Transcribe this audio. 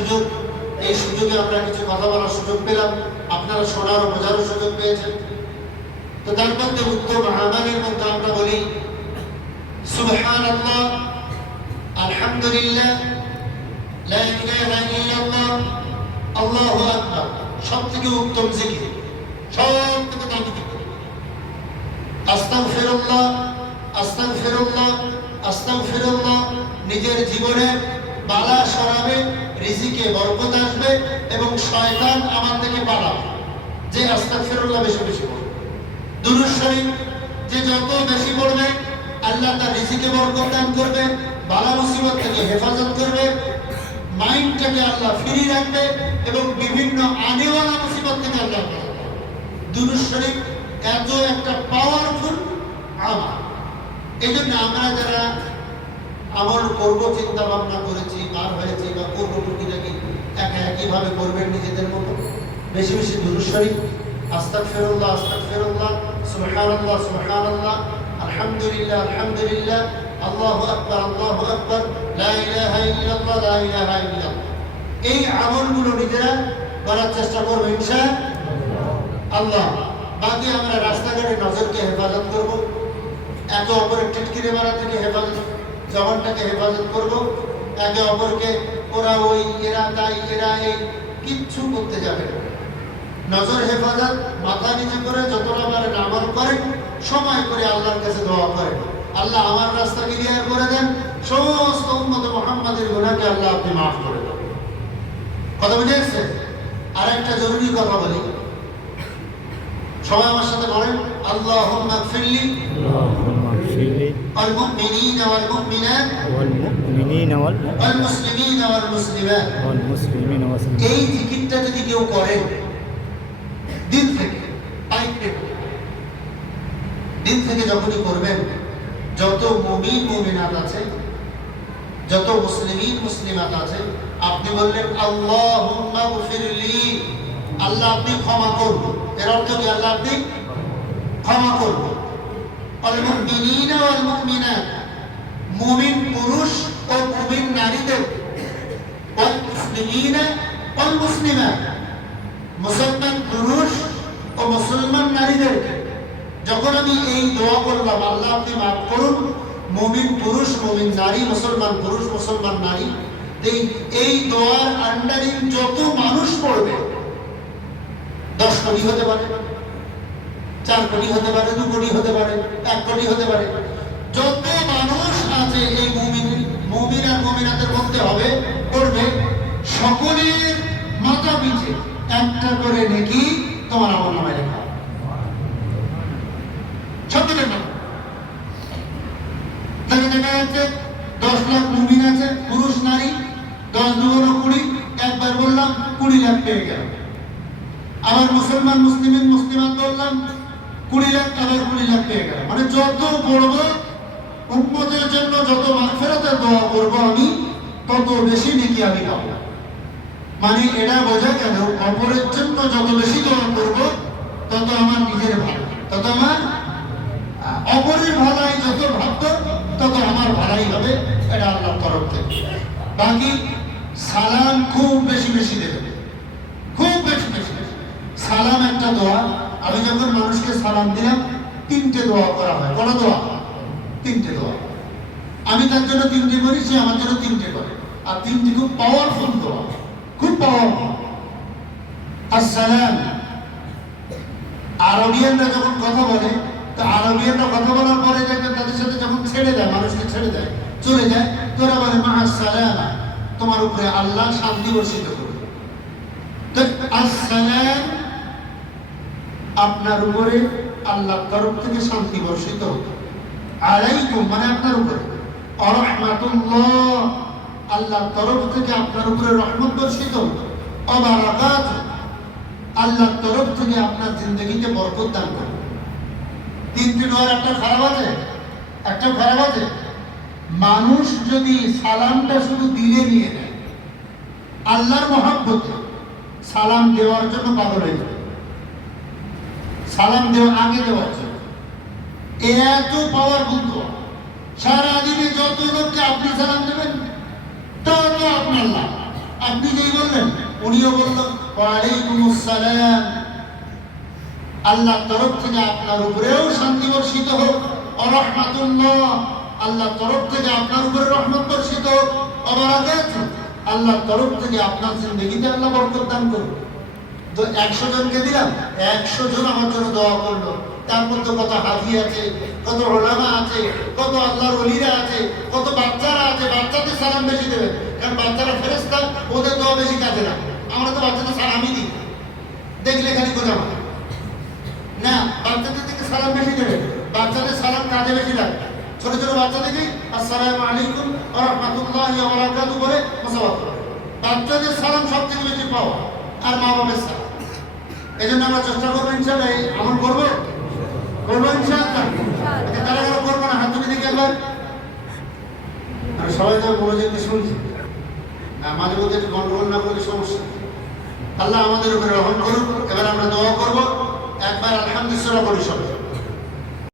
সুযোগ, এই সুযোগে আমরা কিছু কথা বলার সুযোগ পেলাম, আপনারা শোনার ও বোঝারও সুযোগ পেয়েছেন। তো তার মধ্যে উত্তম আমালের মধ্যে আমরা বলি সুবহানাল্লাহ, আলহামদুলিল্লাহ, লা ইলাহা ইল্লাল্লাহ, আল্লাহু আকবার। সবথেকে উত্তম জিকির, সবথেকে দামি জিকির। আস্তাগফিরুল্লাহ, আস্তাগফিরুল্লাহ, আস্তাগফিরুল্লাহ। নিজের জীবনে বালা সরাবে, রিজিকে বরকত আসবে এবং শয়তান আমার থেকে পালাবে। যে আস্তাগফিরুল্লাহ বেশি বেশি পড়বে, দুরূদ শরীফ যে যত বেশি পড়বে আল্লাহ তার রিজিকে বরকত দান করবে, বালা মুসিবত থেকে হেফাজত করবে, মাইন্ডটাকে আল্লাহ ফ্রি রাখবে এবং বিভিন্ন আনেওয়ালা মুসিবত থেকে আল্লাহ রাখবে। দুরূদ শরীফ এত একটা পাওয়ারফুল আমল। এই জন্য আমরা যারা আমল করবো চিন্তা ভাবনা করেছি, পার হয়েছি বা করবো, টুকিটাকি একা একইভাবে করবেন নিজেদের মতো। বেশি বেশি দুরূদ শরীফ, আস্তাগফিরুল্লাহ, আস্তাগফিরুল্লাহ, সুবহানাল্লাহ, সুবহানাল্লাহ, আলহামদুলিল্লাহ, আলহামদুলিল্লাহ, আল্লাহু আকবার, আল্লাহু আকবার, লা ইলাহা ইল্লাল্লাহ, লা ইলাহা ইল্লাল্লাহ। এই আমলগুলো নিজেরা করার চেষ্টা করবো ইনশাআল্লাহ। বাকি আমরা রাস্তাঘাটে নজরকে হেফাজত করবো, একে অপরের টিটকিরি মারা থেকে হেফাজত, জবানটাকে হেফাজত করবো। একে অপরকে ওরা ওই, এরা তাই, এরা এই, কিচ্ছু করতে যাবে না। নজর হেফাজত, মাথা নিচে করে যতটা পারেন আমল করেন, সময় করে আল্লাহর কাছে দোয়া করেন, আল্লাহ আমার রাস্তা ক্লিয়ার করে দেন, সমস্ত উম্মত মুহাম্মাদের গুনাহকে আল্লাহ আপনি মাফ করে দেন। কথা বুঝে গেছে? আর একটা জরুরি কথা বলি, সবাই আমার সাথে বলেন আল্লাহুম্মা গফিরলি ওয়াল মুমিনিনা ওয়াল মুমিনাত ওয়াল মুসলিমিনা ওয়াল মুসলিমাত। এই জিকিরটা যদি কেউ করে দিল থেকে, দিল থেকে যখনই করবেন, যত মুমিন মুমিনাত আছে, যত মুসলিমিন মুসলিমাত আছে, আপনি বললেন আল্লাহুম্মা গফিরলি, আল্লাহ আপনি ক্ষমা করুন। এর অর্থ কি? আল্লাহ আপনি ক্ষমা করুন। ওয়াল মুমিনিনা ওয়াল মুমিনাত, মুমিন পুরুষ ও মুমিন নারীদের, ওয়াল মুসলিমিনা ওয়াল মুসলিমাত, মুসলমান পুরুষ ও মুসলমান নারীদের। যখন আমি এই দোয়া করলাম আল্লাহ আপনি মাফ করুন, মুমিন পুরুষ মুমিন নারী, মুসলমান পুরুষ মুসলমান নারী, এই দোয়ার আন্ডারিং যত মানুষ পড়বে, 10 কোটি হতে পারে, 4 কোটি হতে পারে, 2 কোটি হতে পারে, 1 কোটি হতে পারে, যত মানুষ আছে এই মুমিন আর মুমিনাতের মধ্যে হবে, পড়বে, সকলের মাথা পিছে একটা করে নেকি তোমার আমলনামায় লেখা হবে। সকলের নাম তাহলে দেখা যাচ্ছে 10 লাখ মুমিন আছে, পুরুষ নারী, 10 দুগুণ 20, একবার বললাম 20 লাখ পেয়ে গেল। আবার মুসলমান মুসলিমিন মুসলিমাত বললাম 20 লাখ, আবার 20 লাখ পেয়ে গেল। মানে যত পড়ব উম্মতের জন্য, যত মাগফিরাতের দোয়া করব আমি, তত বেশি নেকি আমি পাবো। মানে এটা বোঝা গেল অপরের জন্য যত বেশি দোয়া করব তত আমার নিজের ভালো, তত আমার অপরের ভালাই যত ভাবত তত আমার ভালাই হবে, এটা আল্লাহর তরফ থেকে। বাকি সালাম খুব বেশি বেশি দেবে, খুব বেশি বেশি। সালাম একটা দোয়া, আমি যখন মানুষকে সালাম দিলাম 3টে দোয়া করা হয়। বড় দোয়া 3টে দোয়া, আমি তার জন্য 3টে করি, সে আমার জন্য 3টে করে। আর 3টি খুব পাওয়ারফুল দোয়া, খুব পাওয়ারফুল। আসসালাম, আরবিয়ানরা যখন কথা বলে, তো আরবিয়ানরা কথা বলার পরে দেখবেন তাদের সাথে যখন ছেড়ে দেয়, মানুষকে ছেড়ে দেয়, চলে যায়, তোরা বলে মা'আস-সালাম, তোমার উপরে আল্লাহ শান্তি বর্ষিত করবে। তো আসসালাম, আপনার উপরে আল্লাহর তরফ থেকে শান্তি বর্ষিত হবে। আলাইকুম মানে আপনার উপরে, ওয়া রাহমাতুল্লাহ, আল্লাহর তরফ থেকে আপনার উপরে রহমত বর্ষিত হবে। ওয়া বারাকাতুহু, আল্লাহর তরফ থেকে আপনার জিন্দেগিতে বরকত দান করবে। 3টি দোয়ার একটা খারাপ আছে, একটা খারাপ আছে। মানুষ যদি সালামটা শুধু দিলে নিয়ে নেয়, আল্লাহর মহব্বতে সালাম দেওয়ার জন্য পাগল হয়ে যায়, সালাম দেওয়া আগে দেওয়ার জন্য। এত পাওয়ারফুল দোয়া, সারা দিনে যত লোককে আপনি সালাম দেবেন তত আপনার লাভ। আপনি যেই উনিও বললেন ওয়ালাইকুমুস সালাম, আল্লাহর তরফ থেকে আপনার উপরেও শান্তি বর্ষিত হোক, রাহমাতুল্লাহ, আল্লাহর তরফ থেকে আপনার উপরে রহমত বর্ষিত হোক, বারাকাতুহু, আল্লাহর তরফ থেকে আপনার জিন্দেগিতে আল্লাহ বরকত দান করুন। তো 100 জনকে দিলাম, 100 জন আমার জন্য দোয়া করলো। তার মধ্যে কত হাজি আছে, কত ওলামা আছে, কত আল্লাহর ওলিরা আছে, কত বাচ্চারা আছে। বাচ্চাদের সালাম বেশি দেবেন, কারণ বাচ্চারা ফেরেশতা, ওদের দোয়া বেশি কাজে লাগে। আমরা তো বাচ্চাদের সালামই দিই, দেখলে খালি কোথা না, বাচ্চাদের দিকে সালাম বেশি দেবেন, বাচ্চাদের সালাম কাজে বেশি লাগে। ছোট ছোট বাচ্চাদেরকে আসসালামু আলাইকুম ওয়া রাহমাতুল্লাহি ওয়া বারাকাতুহু বলে মুসাফা করবে। বাচ্চাদের সালাম সব থেকে বেশি পাওয়া, আর মা বাবার সালাম। এই জন্য আমরা চেষ্টা করবো ইনশাআল্লাহ, এই আমল করবো ইনশাআল্লাহ। তারা কারো করবো না, হাত তুলে দেখি একবার। আর সবাই তো মনোযোগ শুনছি, মাঝে মধ্যে একটু গন্ডগোল না করলে সমস্যা। আল্লাহ আমাদের উপরে রহম করুন। এবার আমরা দোয়া করবো, একবার আলহামদুলিল্লাহ বলি সবাই।